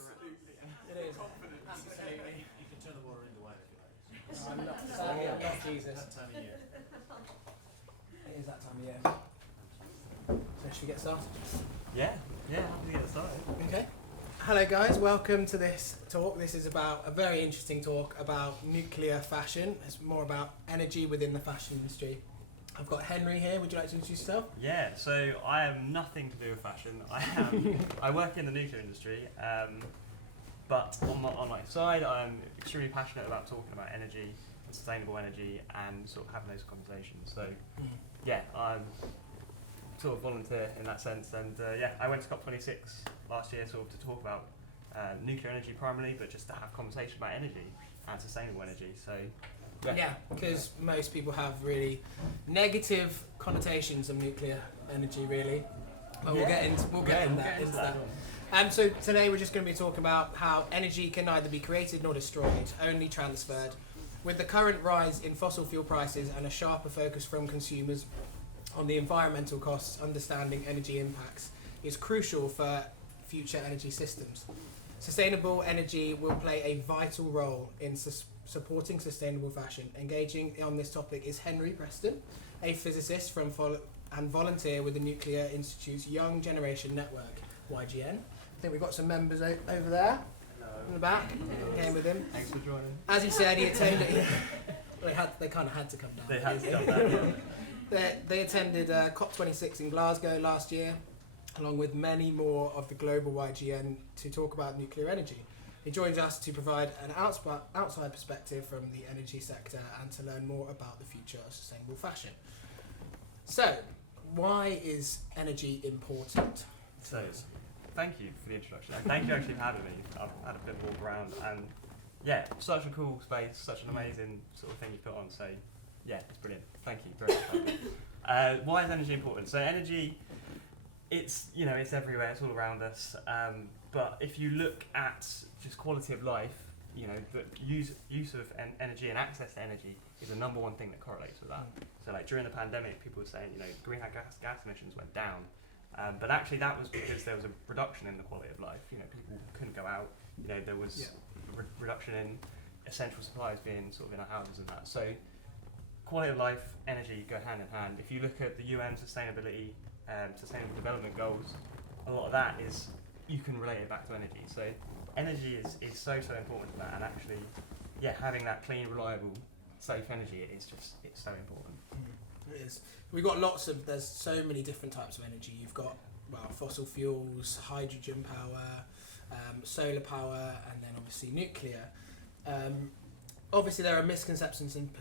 It is. Absolutely. You can turn the water into wine if you like. I'm not Jesus. That time of year. It is that time of year. So should we get started? Yeah, happy to get started. Okay. Hello guys, welcome to this talk. This is about a very interesting talk about nuclear fashion. It's more about energy within the fashion industry. I've got Henry here. Would you like to introduce yourself? Yeah, so I have nothing to do with fashion. I work in the nuclear industry, but on my side, I'm extremely passionate about talking about energy and sustainable energy and sort of having those conversations. So yeah, I'm sort of volunteer in that sense, and I went to COP26 last year sort of to talk about nuclear energy primarily, but just to have conversation about energy and sustainable energy. So yeah, because most people have really negative connotations of nuclear energy, really. But we'll get into that. So today we're just going to be talking about how energy can neither be created nor destroyed, only transferred. With the current rise in fossil fuel prices and a sharper focus from consumers on the environmental costs, understanding energy impacts is crucial for future energy systems. Sustainable energy will play a vital role in supporting sustainable fashion. Engaging on this topic is Henry Preston, a physicist and volunteer with the Nuclear Institute's Young Generation Network, YGN. I think we've got some members over there. Hello. In the back. Came with him. Thanks for joining. As he said, he attended. They kind of had to come down. They had to come down. They attended COP26 in Glasgow last year, along with many more of the global YGN, to talk about nuclear energy. He joins us to provide an outside perspective from the energy sector and to learn more about the future of sustainable fashion. So, why is energy important? So, thank you for the introduction, and thank you actually for having me. I've had a bit of walk around, and yeah, such a cool space, such an amazing sort of thing you put on. So, yeah, it's brilliant. Thank you very much for having me. Why is energy important? So, energy, it's everywhere, it's all around us. But if you look at just quality of life, the use of energy and access to energy is the number one thing that correlates with that. So like during the pandemic, people were saying, greenhouse gas emissions went down. But actually that was because there was a reduction in the quality of life. People couldn't go out. There was a reduction in essential supplies being sort of in our houses and that. So quality of life, energy go hand in hand. If you look at the UN Sustainable Development Goals, a lot of that is, you can relate it back to energy. So energy is so important to that, and actually, having that clean, reliable, safe energy it's so important. It is. There's so many different types of energy. You've got, fossil fuels, hydrogen power, solar power, and then obviously nuclear. Obviously there are misconceptions and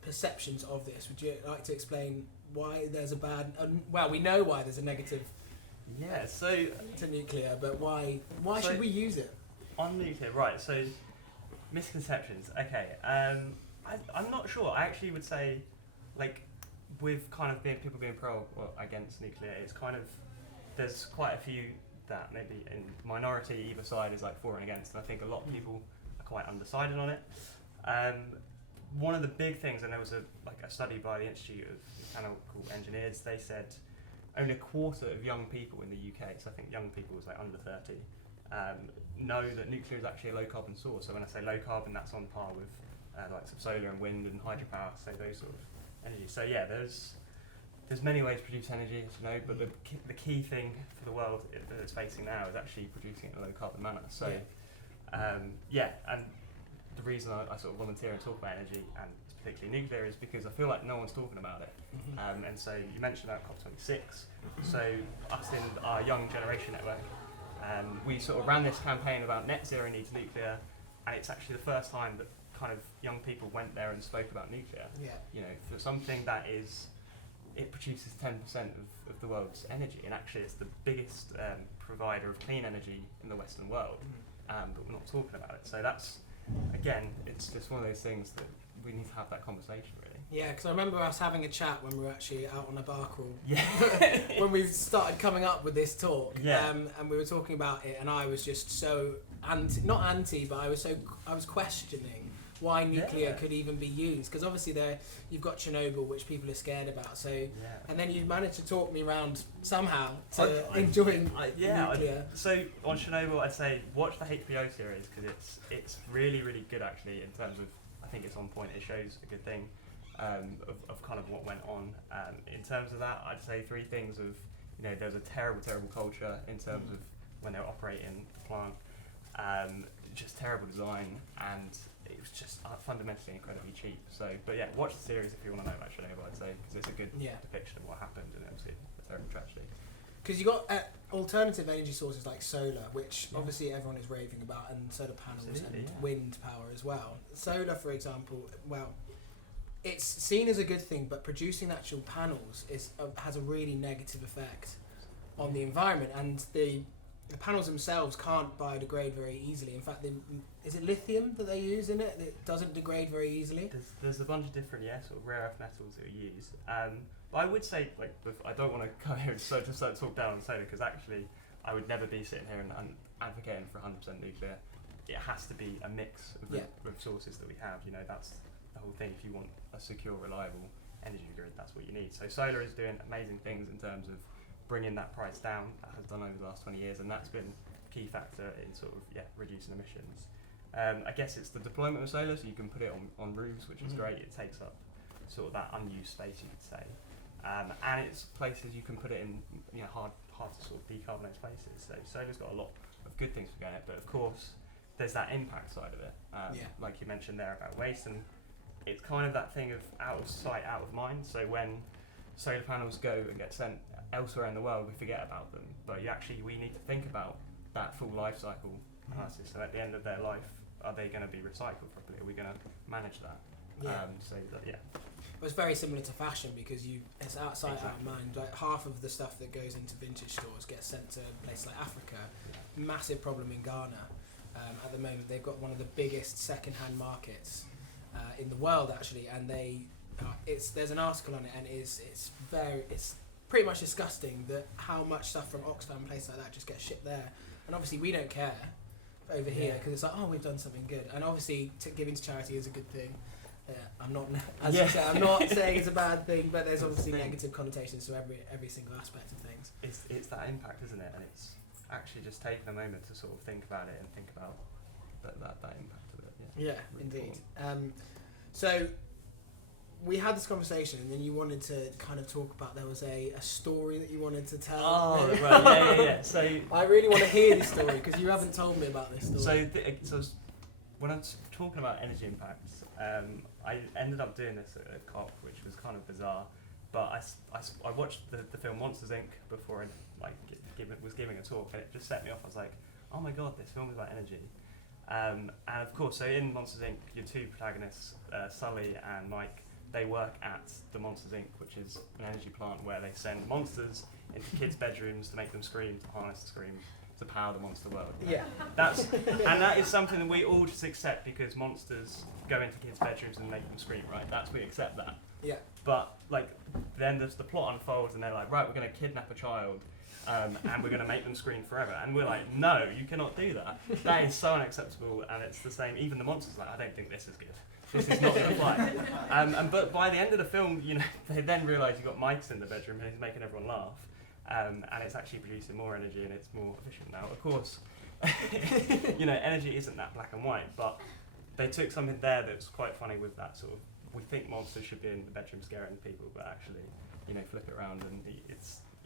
perceptions of this. Would you like to explain why there's a bad, we know why there's a negative to nuclear, but why should we use it? On nuclear, right, so misconceptions, okay. I'm not sure. I actually would say, with kind of people being pro or against nuclear, it's kind of, there's quite a few that maybe in minority either side is for and against, and I think a lot of people are quite undecided on it. One of the big things, and there was a study by the Institute of Mechanical Engineers, they said only a quarter of young people in the UK, so I think young people was under 30, know that nuclear is actually a low carbon source. So when I say low carbon, that's on par with some solar and wind and hydropower, so those sort of energy. So there's many ways to produce energy, as you know, but the key thing for the world that it's facing now is actually producing it in a low carbon manner. So and the reason I sort of volunteer and talk about energy, and particularly nuclear, is because I feel like no one's talking about it. And so you mentioned about COP26. So us in our Young Generation Network, we sort of ran this campaign about net zero needs nuclear, and it's actually the first time that kind of young people went there and spoke about nuclear. For something that it produces 10% of the world's energy, and actually it's the biggest provider of clean energy in the Western world, but we're not talking about it. So that's, again, it's just one of those things that we need to have that conversation, really. Yeah, because I remember us having a chat when we were actually out on a bar crawl. When we started coming up with this talk. And we were talking about it, and I was just so not anti, but I was questioning why nuclear could even be used. Because obviously you've got Chernobyl, which people are scared about. So, and then you managed to talk me around somehow to enjoying nuclear. So on Chernobyl, I'd say watch the HBO series because it's really really good actually in terms of, I think it's on point. It shows a good thing of kind of what went on. In terms of that, I'd say three things of, there's a terrible culture in terms of when they were operating the plant. Just terrible design, and it was just fundamentally incredibly cheap. So, but yeah, watch the series if you want to know about Chernobyl, I'd say, because it's a good depiction of what happened, and obviously a terrible tragedy. Because you've got alternative energy sources like solar, which obviously everyone is raving about, and solar panels and wind power as well. Solar, for example, well, it's seen as a good thing, but producing actual panels has a really negative effect on the environment, and the panels themselves can't biodegrade very easily. In fact, is it lithium that they use in it that doesn't degrade very easily? There's a bunch of different sort of rare earth metals that are used. But I would say, I don't want to come here and just talk down on solar, because actually I would never be sitting here and advocating for 100% nuclear. It has to be a mix of sources that we have. That's the whole thing. If you want a secure, reliable energy grid, that's what you need. So solar is doing amazing things in terms of bringing that price down. That has done over the last 20 years, and that's been a key factor in sort of reducing emissions. I guess it's the deployment of solar, so you can put it on roofs, which is great. It takes up sort of that unused space, you could say, and it's places you can put it in, hard to sort of decarbonise places. So solar's got a lot of good things for going it, but of course there's that impact side of it, like you mentioned there about waste, and it's kind of that thing of out of sight, out of mind. So when solar panels go and get sent elsewhere in the world, we forget about them, but we need to think about that full life cycle analysis. So at the end of their life, are they going to be recycled properly? Are we going to manage that? It's very similar to fashion, because it's out of sight, out of mind. Like half of the stuff that goes into vintage stores gets sent to a place like Africa. Massive problem in Ghana. At the moment, they've got one of the biggest second-hand markets in the world, actually, and there's an article on it, and it's pretty much disgusting that how much stuff from Oxfam and places like that just gets shipped there, and obviously we don't care over here because it's like, oh, we've done something good, and obviously giving to charity is a good thing. I'm not, you said, I'm not saying it's a bad thing, but there's obviously negative connotations to every single aspect of things. It's that impact, isn't it? And it's actually just taking a moment to sort of think about it and think about that impact of it. Yeah, really indeed. So we had this conversation, and then you wanted to kind of talk about, there was a story that you wanted to tell. Oh, right, yeah. So I really want to hear this story, because you haven't told me about this story. So when I was talking about energy impacts, I ended up doing this at a COP, which was kind of bizarre. But I watched the film Monsters Inc. before I was giving a talk, and it just set me off. I was like, oh my god, this film is about energy. And of course, so in Monsters Inc., your two protagonists, Sully and Mike, they work at the Monsters Inc., which is an energy plant where they send monsters into kids' bedrooms to make them scream, to harness the screams, to power the monster world. Yeah. And that is something that we all just accept, because monsters go into kids' bedrooms and make them scream, right? We accept that. Yeah. But then the plot unfolds, and they're like, right, we're going to kidnap a child, and we're going to make them scream forever. And we're like, no, you cannot do that. That is so unacceptable, and it's the same. Even the monster's like, I don't think this is good. This is not going to fly. But by the end of the film, they then realise you've got mics in the bedroom, and he's making everyone laugh. And it's actually producing more energy, and it's more efficient now. Of course, energy isn't that black and white, but they took something there that's quite funny with that sort of, we think monsters should be in the bedroom scaring people, but actually, flip it around, and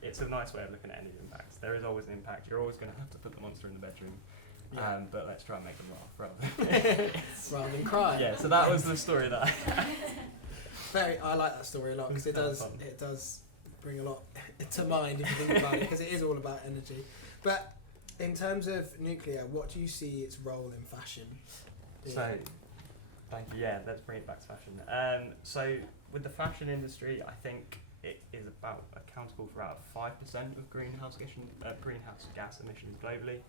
it's a nice way of looking at energy impacts. There is always an impact. You're always going to have to put the monster in the bedroom. Yeah. But let's try and make them laugh rather than cry. Yeah, so that was the story that I like that story a lot, because it does bring a lot to mind if you think about it, because it is all about energy. But in terms of nuclear, what do you see its role in fashion? So, thank you. Yeah, let's bring it back to fashion. So with the fashion industry, I think it is accountable for about 5% of greenhouse gas emissions globally.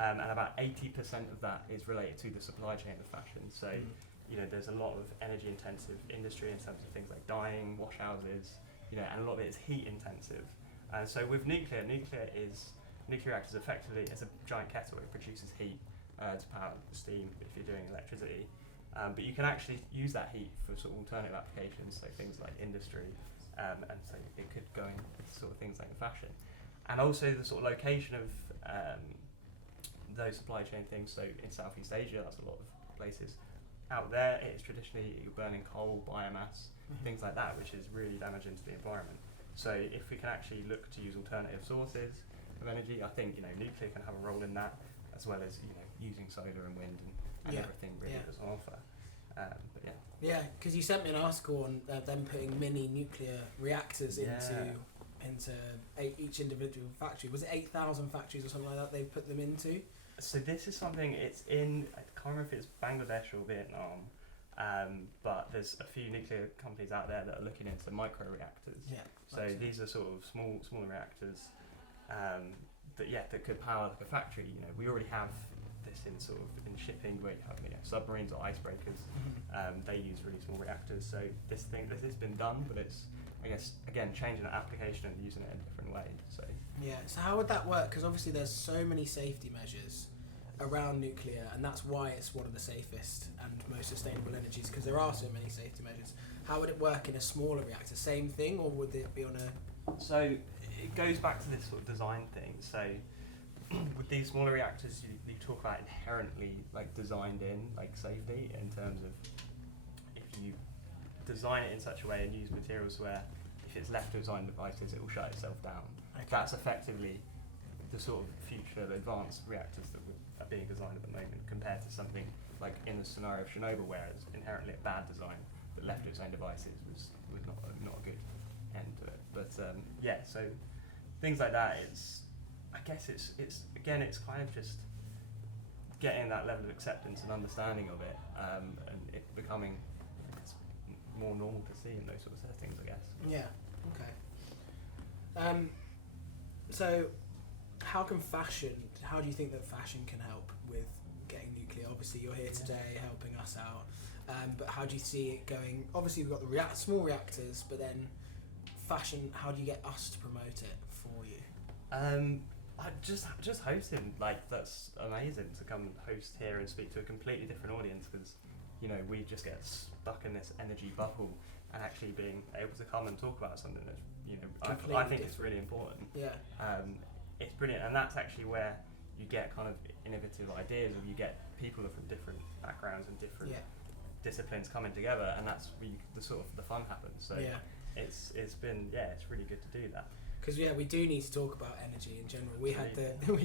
And about 80% of that is related to the supply chain of fashion. So, there's a lot of energy intensive industry in terms of things like dyeing, wash houses, and a lot of it is heat intensive. And so with nuclear reactors effectively, it's a giant kettle. It produces heat to power steam if you're doing electricity. But you can actually use that heat for sort of alternative applications, so things like industry, and so it could go in sort of things like fashion. And also the sort of location of those supply chain things, so in Southeast Asia, that's a lot of places. Out there, it's traditionally you're burning coal, biomass, things like that, which is really damaging to the environment. So if we can actually look to use alternative sources of energy, I think nuclear can have a role in that, as well as using solar and wind and everything really that's on offer. But yeah. Yeah, because you sent me an article on them putting mini nuclear reactors into each individual factory. Was it 8,000 factories or something like that they've put them into? So this is something, it's in, I can't remember if it's Bangladesh or Vietnam, but there's a few nuclear companies out there that are looking into micro reactors. Yeah. So these are sort of smaller reactors that could power like a factory. We already have this in sort of in shipping where you have submarines or icebreakers. They use really small reactors. So this has been done, but it's, I guess, again, changing the application and using it in a different way. So how would that work? Because obviously there's so many safety measures around nuclear, and that's why it's one of the safest and most sustainable energies, because there are so many safety measures. How would it work in a smaller reactor? Same thing, or would it be on a... So it goes back to this sort of design thing. So with these smaller reactors, you talk about inherently designed in safety, in terms of if you design it in such a way and use materials where if it's left to its own devices, it will shut itself down. Okay. That's effectively the sort of future advanced reactors that are being designed at the moment, compared to something like in the scenario of Chernobyl, where it's inherently a bad design that left to its own devices was not a good end to it. But so things like that, I guess it's again, it's kind of just getting that level of acceptance and understanding of it, and it becoming more normal to see in those sort of settings, I guess. Yeah, okay. So how do you think that fashion can help with getting nuclear? Obviously you're here today helping us out, but how do you see it going? Obviously we've got the small reactors, but then fashion, how do you get us to promote it for you? I just hosting, that's amazing to come host here and speak to a completely different audience, because we just get stuck in this energy bubble, and actually being able to come and talk about something that I think it's really important. Yeah. It's brilliant, and that's actually where you get kind of innovative ideas, or you get people from different backgrounds and different disciplines coming together, and that's where the fun happens. So it's really good to do that. Because we do need to talk about energy in general. We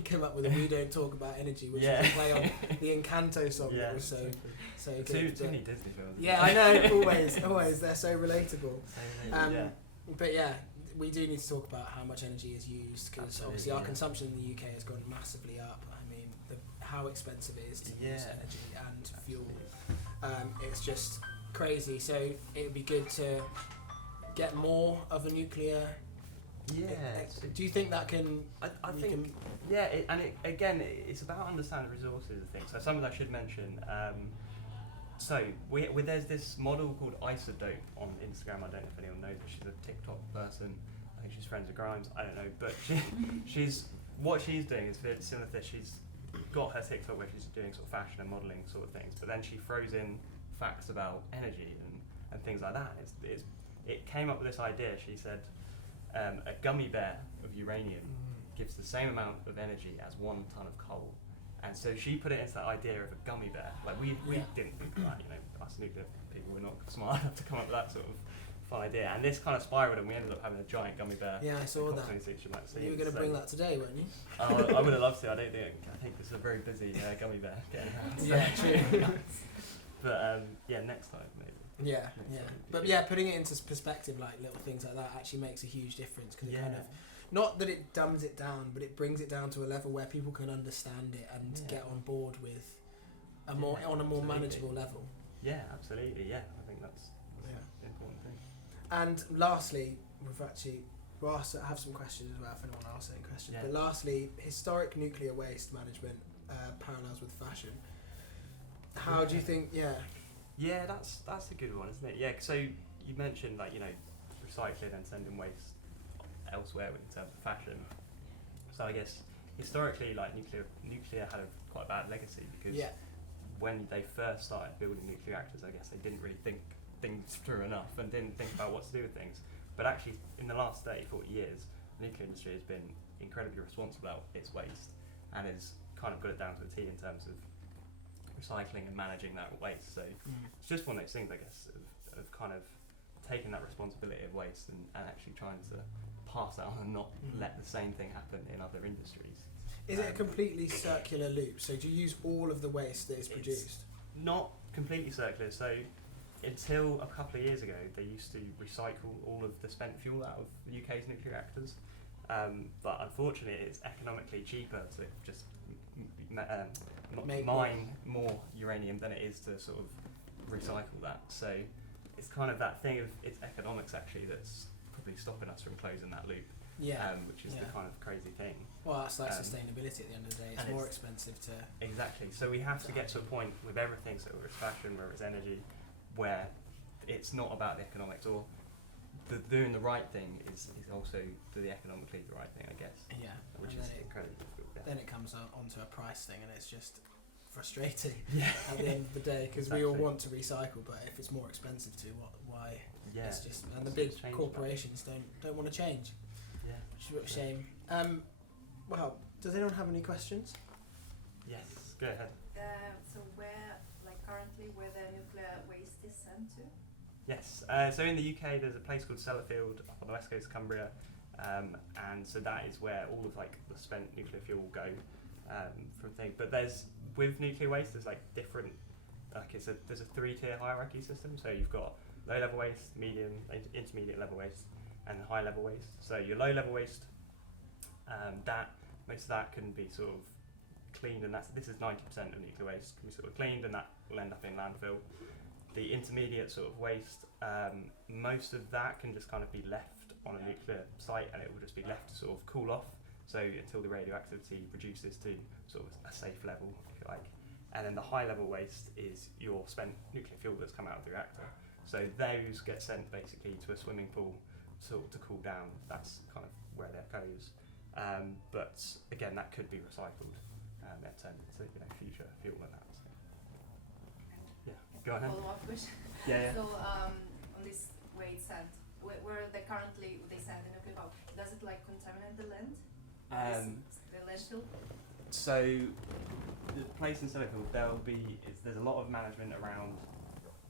came up with a "We Don't Talk About Energy," which is a play on the Encanto song that was so good. Too many Disney films. Yeah, I know. Always, they're so relatable. But we do need to talk about how much energy is used, because obviously our consumption in the UK has gone massively up. I mean, how expensive it is to use energy and fuel. It's just crazy. So it would be good to get more of a nuclear. Do you think that can? I think. It's about understanding resources and things. So something I should mention. There's this model called Isodope on Instagram. I don't know if anyone knows, but she's a TikTok person. I think she's friends with Grimes. I don't know, but what she's doing is very similar to this. She's got her TikTok where she's doing sort of fashion and modelling sort of things, but then she throws in facts about energy and things like that. It came up with this idea. She said a gummy bear of uranium gives the same amount of energy as 1 ton of coal. And so she put it into that idea of a gummy bear. We didn't think of that, us nuclear people were not smart enough to come up with that sort of fun idea. And this kind of spiraled, and we ended up having a giant gummy bear. Yeah, I saw that. You were going to bring that today, weren't you? I would have loved to. I think this is a very busy gummy bear getting around. Yeah, true. But next time maybe. Yeah. But putting it into perspective, little things like that actually makes a huge difference, because it kind of, not that it dumbs it down, but it brings it down to a level where people can understand it and get on board with on a more manageable level. Yeah, absolutely. Yeah, I think that's an important thing. And lastly, we'll have some questions as well if anyone asks any questions. But lastly, historic nuclear waste management parallels with fashion. How do you think? Yeah, that's a good one, isn't it? Yeah. So you mentioned recycling and sending waste elsewhere in terms of fashion. So I guess historically, nuclear had quite a bad legacy, because when they first started building nuclear reactors, I guess they didn't really think things through enough and didn't think about what to do with things. But actually, in the last 30, 40 years, the nuclear industry has been incredibly responsible about its waste and has kind of got it down to a T in terms of recycling and managing that waste. So it's just one of those things, I guess, of kind of taking that responsibility of waste and actually trying to pass that on and not let the same thing happen in other industries. Is it a completely circular loop? So do you use all of the waste that is produced? Not completely circular. So until a couple of years ago, they used to recycle all of the spent fuel out of the UK's nuclear reactors. But unfortunately, it's economically cheaper to just mine more uranium than it is to sort of recycle that. So it's kind of that thing of it's economics actually that's probably stopping us from closing that loop. Which is the kind of crazy thing. Well, that's like sustainability at the end of the day. It's more expensive to... Exactly. So we have to get to a point with everything, so whether it's fashion, whether it's energy, where it's not about the economics, or doing the right thing is also the economically the right thing, I guess. Yeah. Which is incredibly difficult. Yeah. Then it comes onto a price thing, and it's just frustrating at the Yeah. end of the day, because we all want to recycle, but if it's more expensive to, why? Yeah. It's just, and the big corporations don't want to change. Yeah. Which is a shame. Well, does anyone have any questions? Yes. Go ahead. So currently where the nuclear waste is sent to? Yes. So in the UK, there's a place called Sellafield up on the west coast of Cumbria, and so that is where all of the spent nuclear fuel will go from things. But with nuclear waste, there's different. There's a 3-tier hierarchy system. So you've got low level waste, medium, intermediate level waste, and high level waste. So your low level waste, most of that can be sort of cleaned, and this is 90% of nuclear waste can be sort of cleaned, and that will end up in landfill. The intermediate sort of waste, most of that can just kind of be left on a nuclear site, and it will just be left to sort of cool off. So until the radioactivity reduces to sort of a safe level, if you like. And then the high level waste is your spent nuclear fuel that's come out of the reactor. So those get sent basically to a swimming pool to cool down. That's kind of where that goes. But again, that could be recycled and turned into future fuel and that. So. Yeah, go ahead. Follow-up question. Yeah. So on this way it's sent, where they currently send the nuclear power, does it contaminate the land? The landfill? So the place in Sellafield, there's a lot of management around.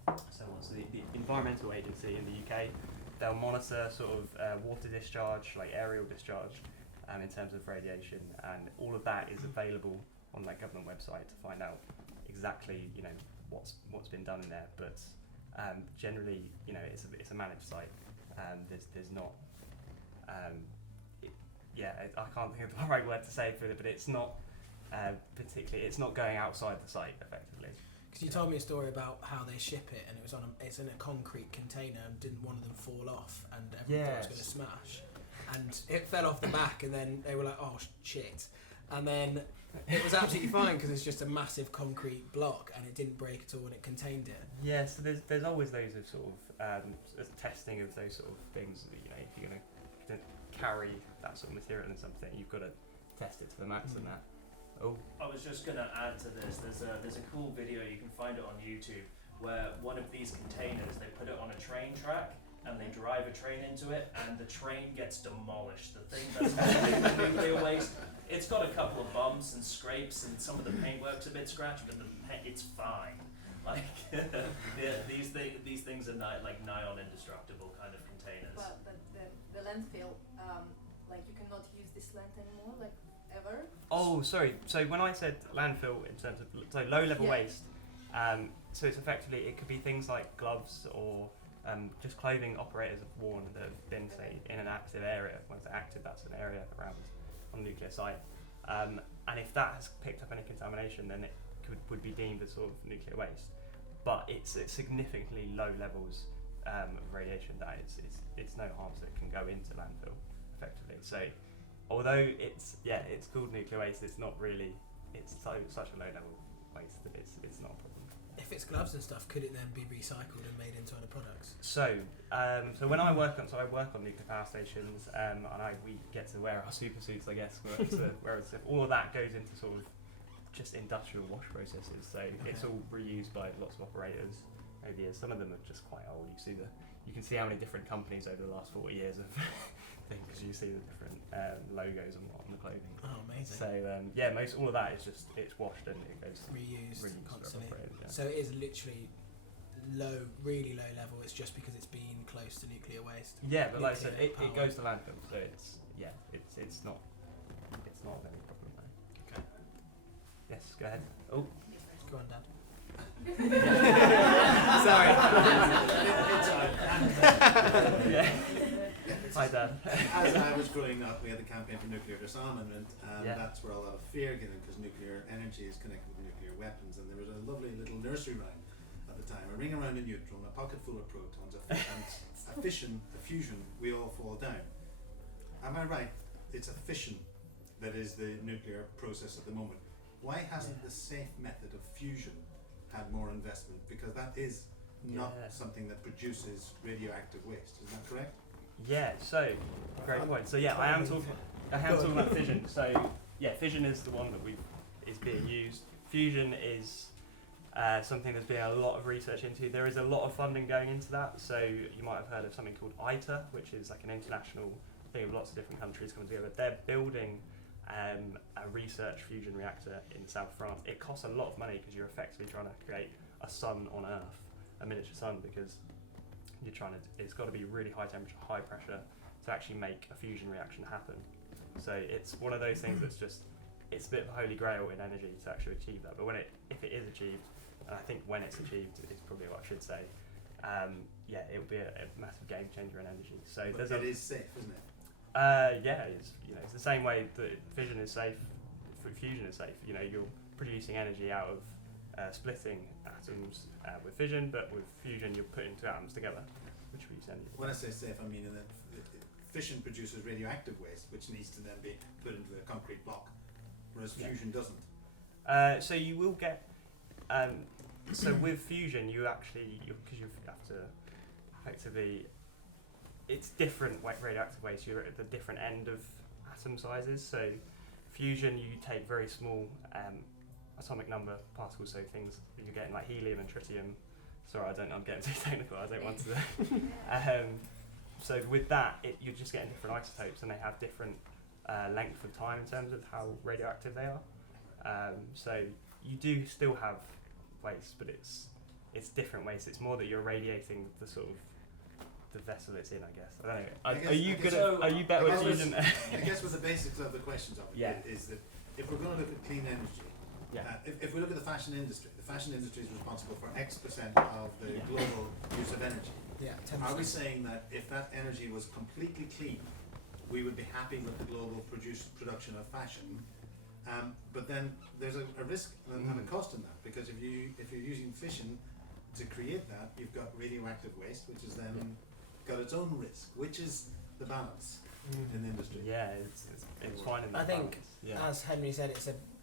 So the environmental agency in the UK, they'll monitor sort of water discharge, aerial discharge, in terms of radiation, and all of that is available on government website to find out exactly what's been done in there. But generally, it's a managed site. There's not. I can't think of the right word to say for it, but it's not particularly. It's not going outside the site effectively. Because you told me a story about how they ship it, and it's in a concrete container, and didn't one of them fall off, and everyone thought it was going to smash, and it fell off the back, and then they were like, oh shit, and then it was absolutely fine because it's just a massive concrete block, and it didn't break at all, and it contained it. Yeah, so there's always those of sort of testing of those sort of things. If you're going to carry that sort of material in something, you've got to test it to the max and that. Oh. I was just going to add to this. There's a cool video, you can find it on YouTube, where one of these containers, they put it on a train track and they drive a train into it, and the train gets demolished. The thing that's holding the nuclear waste, it's got a couple of bumps and scrapes, and some of the paintwork's a bit scratched, but it's fine. These things are nigh on indestructible kind of containers. But the landfill, you cannot use this land anymore, ever? Oh, sorry. So when I said landfill in terms of low level waste, so it's effectively, it could be things like gloves or just clothing operators have worn that have been, say, in an active area. When it's active, that's an area around on a nuclear site. And if that has picked up any contamination, then it would be deemed as sort of nuclear waste. But it's significantly low levels of radiation that it's no harm, so it can go into landfill effectively. So although it's called nuclear waste, it's not really. It's such a low level waste that it's not a problem. If it's gloves and stuff, could it then be recycled and made into other products? So when I work on nuclear power stations, and we get to wear our super suits, I guess. Whereas if all of that goes into sort of just industrial wash processes. So it's all reused by lots of operators over the years. Some of them are just quite old. You can see how many different companies over the last 40 years have things, because you see the different logos on the clothing. Oh, amazing. So most all of that is just it's washed and it goes reused constantly. Yeah. So it is literally really low level. It's just because it's been close to nuclear waste. Yeah, but like I said, Nuclear it power. goes to landfill, so it's not any problem there. Okay. Yes, go ahead. Oh, Go on, Dan. sorry. Yeah. Hi, Dad. As I was growing up, we had the campaign for nuclear disarmament, and Yeah. that's where a lot of fear came in, because nuclear energy is connected with nuclear weapons. And there was a lovely little nursery rhyme at the time: a ring around a neutron, a pocket full of protons, and a fission, a fusion, we all fall down. Am I right? It's a fission that is the nuclear process at the moment. Why hasn't the safe method of fusion had more investment? Because that is not something that produces radioactive waste. Is that correct? Yeah. So great point. So I am talking about fission. So fission is the one that is being used. Fusion is something there's been a lot of research into. There is a lot of funding going into that. So you might have heard of something called ITER, which is like an international thing of lots of different countries coming together. They're building a research fusion reactor in South France. It costs a lot of money because you're effectively trying to create a sun on Earth, a miniature sun, because it's got to be really high temperature, high pressure to actually make a fusion reaction happen. So it's one of those things that's it's a bit of a holy grail in energy to actually achieve that. But if it is achieved, and I think when it's achieved is probably what I should say, it will be a massive game changer in energy. So But it is safe, isn't it? It's the same way that fission is safe, fusion is safe. You're producing energy out of splitting atoms with fission, but with fusion you're putting two atoms together, which produces energy. When I say safe, I mean that fission produces radioactive waste, which needs to then be put into a concrete block, whereas fusion doesn't. So you will get. So with fusion, because you have to effectively. It's different radioactive waste. You're at the different end of atom sizes. So fusion, you take very small atomic number particles. So things you're getting like helium and tritium. Sorry, I'm getting too technical. I don't want to. So with that, you're just getting different isotopes, and they have different length of time in terms of how radioactive they are. So you do still have waste, but it's different waste. It's more that you're radiating the sort of the vessel it's in, I guess. I don't know. Are you better with fusion? I guess with the basics of the questions of it is that if we're going to look at clean energy, if we look at the fashion industry is responsible for X% of the global use of energy. Yeah, 10%. Are we saying that if that energy was completely clean, we would be happy with the global production of fashion? But then there's a risk and a cost in that, because if you're using fission to create that, you've got radioactive waste, which is then got its own risk. Which is the balance in the industry? Yeah, it's finding that I think, balance. as Henry said,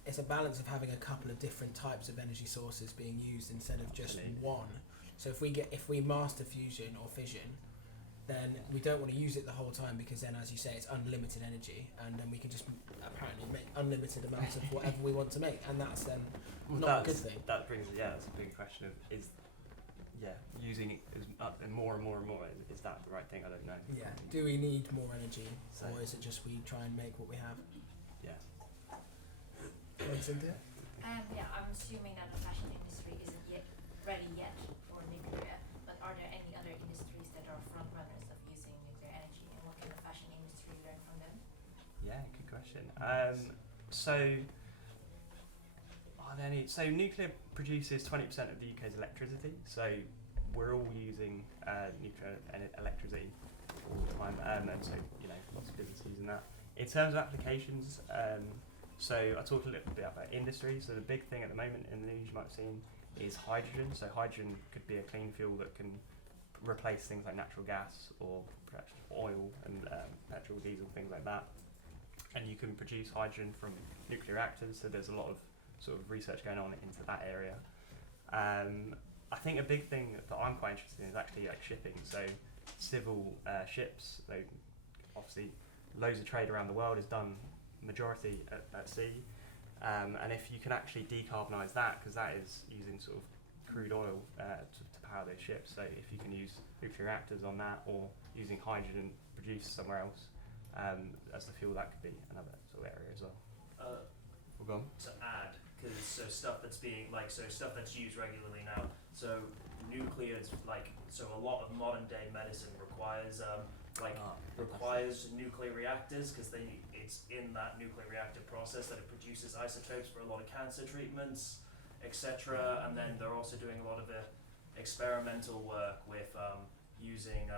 it's a balance of having a couple of different types of energy sources being used instead of just one. So if we master fusion or fission, then we don't want to use it the whole time, because then, as you say, it's unlimited energy, and then we can just apparently make unlimited amounts of whatever we want to make, and that's then not a good thing. That brings that's a big question of using it more and more and more. Is that the right thing? I don't know. Yeah. Do we need more energy, So- or is it just we try and make what we have? Yeah. Cynthia? I'm assuming that the fashion industry isn't yet ready yet for nuclear, but are there any other industries that are front runners of using nuclear energy, and what can the fashion industry learn from them? Yeah, good question. So nuclear produces 20% of the UK's electricity. So we're all using nuclear electricity all the time, and so lots of businesses using that. In terms of applications, so I talked a little bit about industry. So the big thing at the moment in the news you might have seen is hydrogen. So hydrogen could be a clean fuel that can replace things like natural gas or perhaps oil and petrol, diesel, things like that. And you can produce hydrogen from nuclear reactors. So there's a lot of sort of research going on into that area. I think a big thing that I'm quite interested in is actually like shipping. So civil ships. So obviously loads of trade around the world is done majority at sea. And if you can actually decarbonise that, because that is using sort of crude oil to power those ships, so if you can use nuclear reactors on that, or using hydrogen produced somewhere else as the fuel, that could be another sort of area as well. We'll go on. To add, because stuff that's used regularly now. So nuclear is a lot of modern day medicine requires nuclear reactors, because it's in that nuclear reactor process that it produces isotopes for a lot of cancer treatments, etc. And then they're also doing a lot of the experimental work with using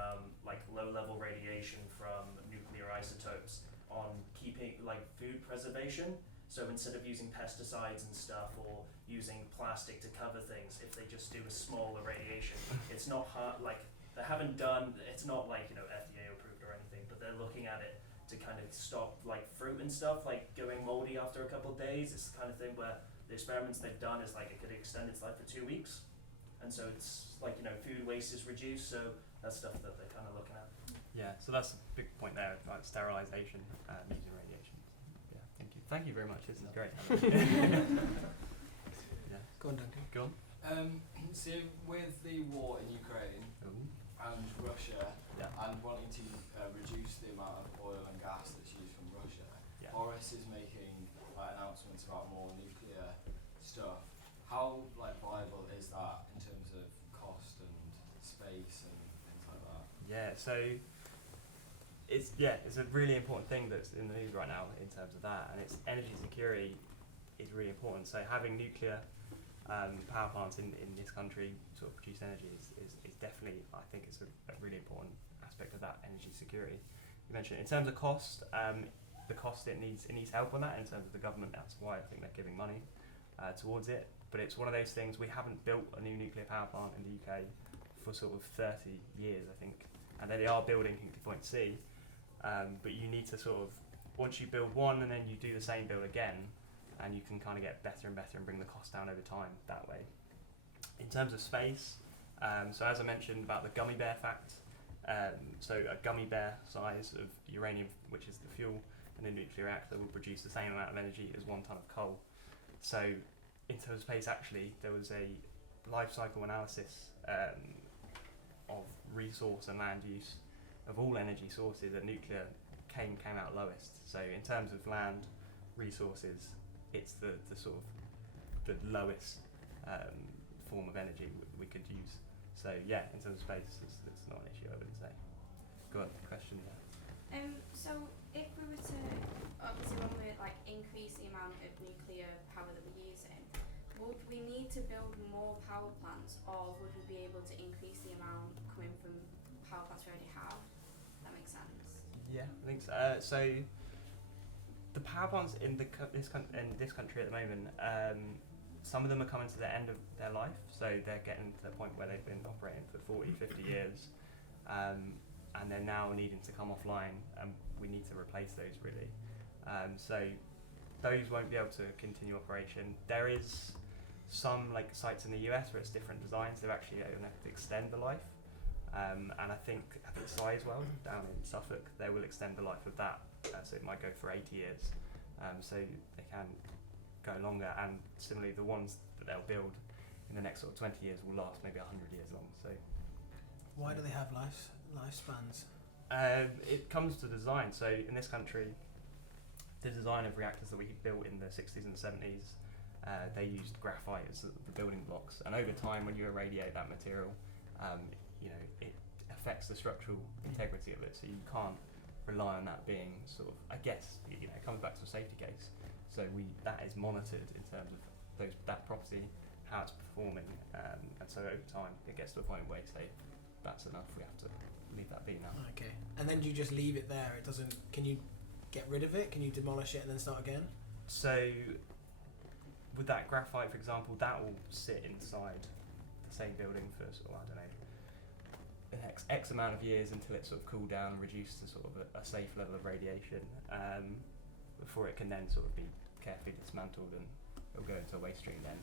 low-level radiation from nuclear isotopes on keeping food preservation. So instead of using pesticides and stuff, or using plastic to cover things, if they just do a small irradiation, it's not hard. They haven't done. It's not FDA approved or anything, but they're looking at it to kind of stop fruit and stuff going moldy after a couple of days. It's the kind of thing where the experiments they've done is it could extend its life for 2 weeks, and so it's food waste is reduced. So that's stuff that they're kind of looking at. Yeah, so that's a big point there, sterilisation using radiation. Yeah, thank you very much. This is great. Yeah. Go on, Duncan. Go on. So with the war in Ukraine and Russia, and wanting to reduce the amount of oil and gas that's used from Russia, Boris is making announcements about more nuclear stuff. How viable is that in terms of cost and space and things like that? Yeah, so it's a really important thing that's in the news right now in terms of that, and it's energy security is really important. So having nuclear power plants in this country sort of produce energy is definitely, I think it's a really important aspect of that energy security. You mentioned in terms of cost, the cost it needs help on that in terms of the government. That's why I think they're giving money towards it. But it's one of those things, we haven't built a new nuclear power plant in the UK for sort of 30 years, I think, and they are building Hinkley Point C. But you need to sort of, once you build one and then you do the same build again, and you can kind of get better and better and bring the cost down over time that way. In terms of space, so as I mentioned about the gummy bear fact, so a gummy bear size of uranium, which is the fuel in a nuclear reactor, will produce the same amount of energy as 1 ton of coal. So in terms of space, actually, there was a life cycle analysis of resource and land use of all energy sources, and nuclear came out lowest. So in terms of land resources, it's the sort of the lowest form of energy we could use. So yeah, in terms of space, it's not an issue, I wouldn't say. Go on, question there. So if we were to, obviously when we increase the amount of nuclear power that we're using, would we need to build more power plants, or would we be able to increase the amount coming from power plants we already have? That makes sense. Yeah, I think so. So the power plants in this country at the moment, some of them are coming to the end of their life, so they're getting to the point where they've been operating for 40, 50 years, and they're now needing to come offline, and we need to replace those really. So those won't be able to continue operation. There is some sites in the US where it's different designs. They're actually able to extend the life, and I think Sizewell down in Suffolk, they will extend the life of that, so it might go for 80 years, so they can go longer, and similarly the ones that they'll build in the next sort of 20 years will last maybe 100 years long. So why do they have lifespans? It comes to design. So in this country, the design of reactors that we built in the 60s and 70s, they used graphite as the building blocks, and over time when you irradiate that material, it affects the structural integrity of it, so you can't rely on that being sort of, I guess, it comes back to a safety case. So that is monitored in terms of that property, how it's performing, and so over time it gets to a point where you say that's enough, we have to leave that be now. Okay, and then do you just leave it there? It doesn't. Can you get rid of it? Can you demolish it and then start again? So with that graphite, for example, that will sit inside the same building for sort of, I don't know, X amount of years until it's sort of cooled down and reduced to sort of a safe level of radiation, before it can then sort of be carefully dismantled and it'll go into a waste stream then.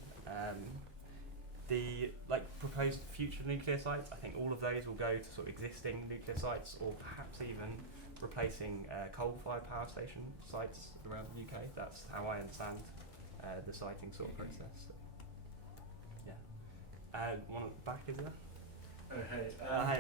The proposed future nuclear sites, I think all of those will go to sort of existing nuclear sites, or perhaps even replacing coal-fired power station sites around the UK. That's how I understand the siting sort of process. So, yeah. One at the back, is there? Oh, hey. Hi.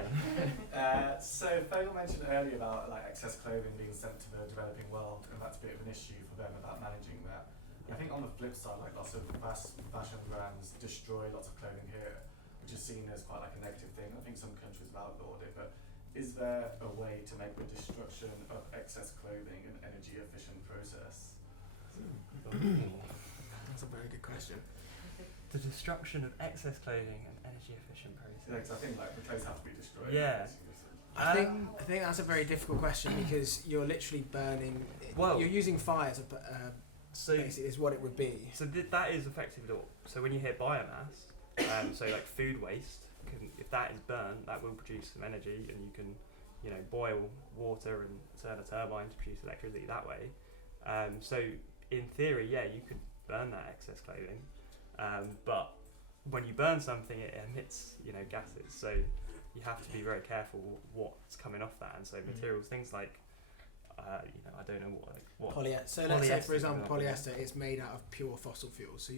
So Fogel mentioned earlier about like excess clothing being sent to the developing world, and that's a bit of an issue for them about managing that. I think on the flip side, like lots of fast fashion brands destroy lots of clothing here, which is seen as quite like a negative thing. I think some countries have outlawed it, but is there a way to make the destruction of excess clothing an energy efficient process? That's a very good question. The destruction of excess clothing and energy efficient process. Yeah, 'cause I think like the clothes have to be destroyed. Yeah. I think that's a very difficult question because you're literally burning. Well, you're using fire to so basically is what it would be. So that is effectively all. So when you hear biomass, so like food waste, if that is burned, that will produce some energy, and you can, boil water and turn a turbine to produce electricity that way. So in theory, yeah, you could burn that excess clothing, but when you burn something, it emits, gases. So you have to be very careful what's coming off that, and so materials, things like, I don't know what Polyester. So let's say, for polyester, example, polyester is made out of pure fossil fuels. So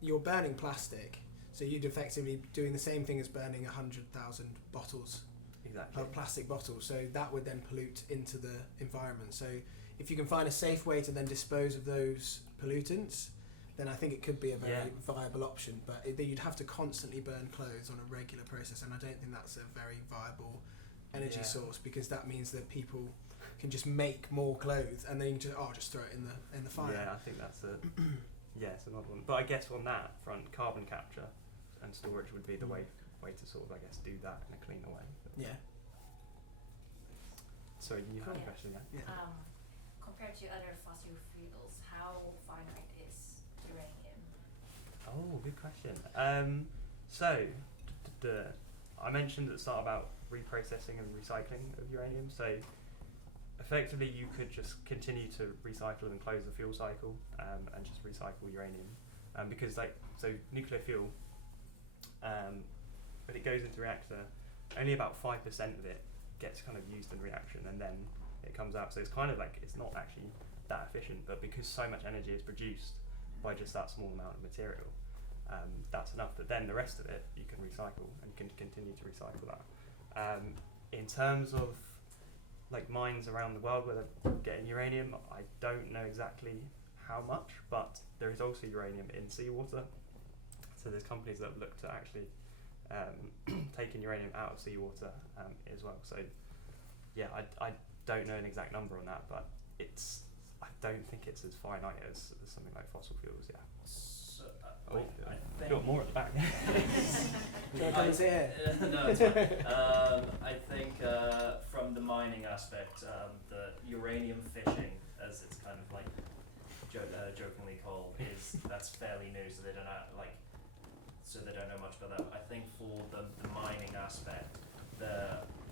you're burning plastic. So you'd effectively doing the same thing as burning 100,000 bottles exactly of plastic bottles. So that would then pollute into the environment. So if you can find a safe way to then dispose of those pollutants, then I think it could be a very viable option. But you'd have to constantly burn clothes on a regular process, and I don't think that's a very viable energy source, because that means that people can just make more clothes and then you can just throw it in the fire. Yeah, I think that's it's another one. But I guess on that front, carbon capture and storage would be the way to sort of, I guess, do that in a cleaner way. Yeah. Sorry, you had a question, yeah? Compared to other fossil fuels, how finite is uranium? Oh, good question. I mentioned at the start about reprocessing and recycling of uranium. So effectively, you could just continue to recycle and close the fuel cycle, and just recycle uranium, because nuclear fuel, when it goes into reactor, only about 5% of it gets kind of used in reaction, and then it comes out. So it's kind of like it's not actually that efficient, but because so much energy is produced by just that small amount of material, that's enough. But then the rest of it you can recycle and can continue to recycle that. In terms of like mines around the world where they're getting uranium, I don't know exactly how much, but there is also uranium in seawater. So there's companies that have looked at actually taking uranium out of seawater as well. So yeah, I don't know an exact number on that, but I don't think it's as finite as something like fossil fuels. Yeah. So, I got more at the back. Can you say it? No, it's fine. I think from the mining aspect, the uranium fishing, as it's kind of like jokingly called, that's fairly new. So they don't know much about that. I think for the mining aspect,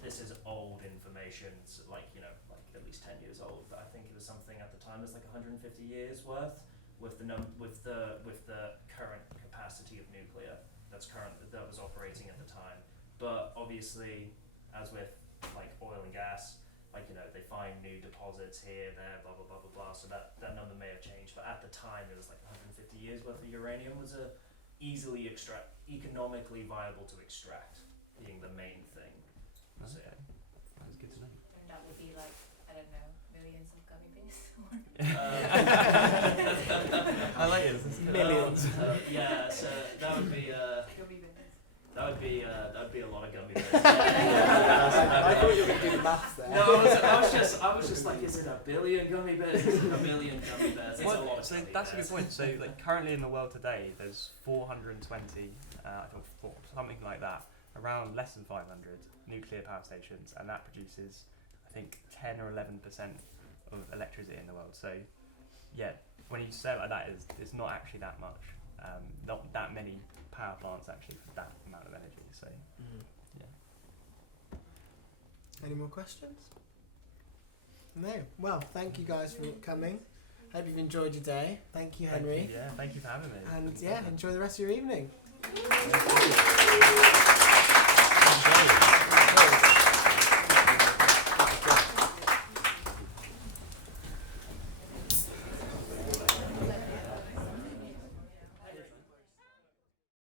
this is old information, so like at least 10 years old. But I think it was something at the time that's like 150 years worth. With the current capacity of nuclear that was operating at the time. But obviously, as with like oil and gas, they find new deposits here, there, blah blah blah blah blah. So that number may have changed. But at the time, it was like 150 years worth of uranium was economically viable to extract, being the main thing. So yeah, that's good to know. And that would be like, I don't know, millions of gummy bears. I like it. Millions. Yeah, so that would be Gummy bears. that would be a lot of gummy bears. I thought you were going to do the maths there. No, I was just like, is it a billion gummy bears? Is it a million gummy bears? It's a lot of so gummy that's bears. a good point. So like currently in the world today, there's 420, I think something like that, around less than 500 nuclear power stations, and that produces, I think, 10 or 11% of electricity in the world. So yeah, when you say it like that, it's not actually that much. Not that many power plants actually for that amount of energy. So yeah. Any more questions? No. Well, thank you guys for coming. Hope you've enjoyed your day. Thank you, Henry. Thank you for having me. And enjoy the rest of your evening. Thank you.